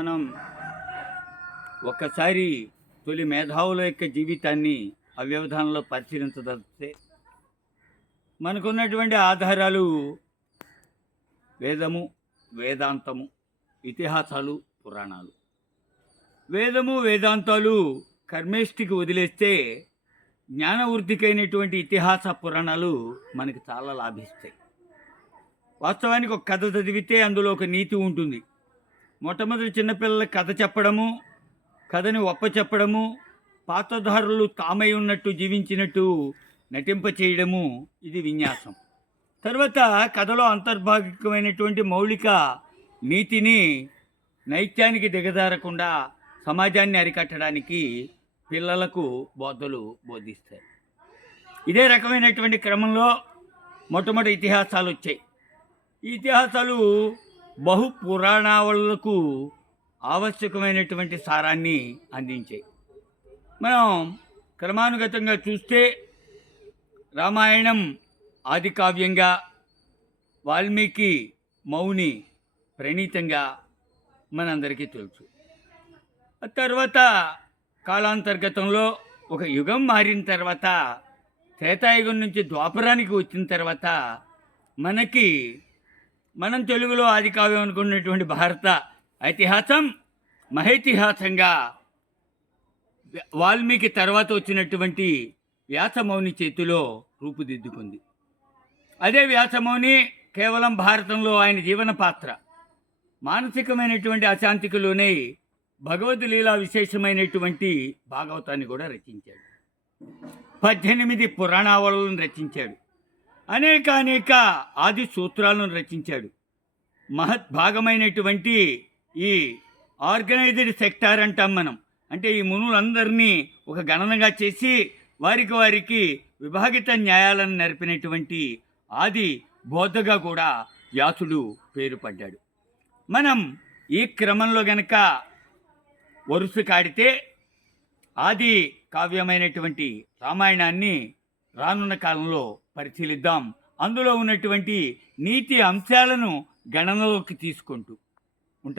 మనం ఒక్కసారి తొలి మేధావుల యొక్క జీవితాన్ని అవ్యవధానంలో పరిశీలించదలిస్తే మనకున్నటువంటి ఆధారాలు వేదము, వేదాంతము, ఇతిహాసాలు, పురాణాలు. వేదము, వేదాంతాలు కర్మేష్టికి వదిలేస్తే జ్ఞానవృద్ధికైనటువంటి ఇతిహాస పురాణాలు మనకి చాలా లాభిస్తాయి. వాస్తవానికి ఒక కథ చదివితే అందులో ఒక నీతి ఉంటుంది. మొట్టమొదటి చిన్నపిల్లలకు కథ చెప్పడము, కథని చెప్పడము, పాత్రధారులు తామై ఉన్నట్టు జీవించినట్టు నటింప చేయడము, ఇది విన్యాసం. తర్వాత కథలో అంతర్భాగికమైనటువంటి మౌలిక నీతిని నైత్యానికి దిగజారకుండా సమాజాన్ని అరికట్టడానికి పిల్లలకు బోధలు బోధిస్తాయి. ఇదే రకమైనటువంటి క్రమంలో మొట్టమొదటి ఇతిహాసాలు వచ్చాయి. ఈ ఇతిహాసాలు బహు పురాణాలకు ఆవశ్యకమైనటువంటి సారాన్ని అందించాయి. మనం క్రమానుగతంగా చూస్తే రామాయణం ఆది కావ్యంగా, వాల్మీకి మౌని ప్రణీతంగా మనందరికీ తెలుసు. తర్వాత కాలాంతర్గతంలో ఒక యుగం మారిన తర్వాత, త్రేతాయుగం నుంచి ద్వాపరానికి వచ్చిన తర్వాత మనం తెలుగులో ఆది కావ్యం అనుకున్నటువంటి భారత ఐతిహాసం మహేతిహాసంగా వాల్మీకి తర్వాత వచ్చినటువంటి వ్యాసమౌని చేతిలో రూపుదిద్దుకుంది. అదే వ్యాసమౌని కేవలం భారతంలో ఆయన జీవన పాత్ర, మానసికమైనటువంటి అశాంతికి లోనై భగవద్లీలా విశేషమైనటువంటి భాగవతాన్ని కూడా రచించాడు. 18 పురాణావళులను రచించాడు. అనేక ఆది సూత్రాలను రచించాడు. మహద్భాగమైనటువంటి ఈ ఆర్గనైజ్డ్ సెక్టార్ అంటాం మనం. అంటే ఈ మునులందరినీ ఒక గణనగా చేసి వారికి విభాగిత న్యాయాలను నేర్పినటువంటి ఆది బోధగా కూడా వ్యాసుడు పేరు పడ్డాడు. మనం ఈ క్రమంలో గనక వరుస కాడితే ఆది కావ్యమైనటువంటి రామాయణాన్ని రానున్న కాలంలో పరిశీలిద్దాం. అందులో ఉన్నటువంటి నీతి అంశాలను గణనలోకి తీసుకుంటూ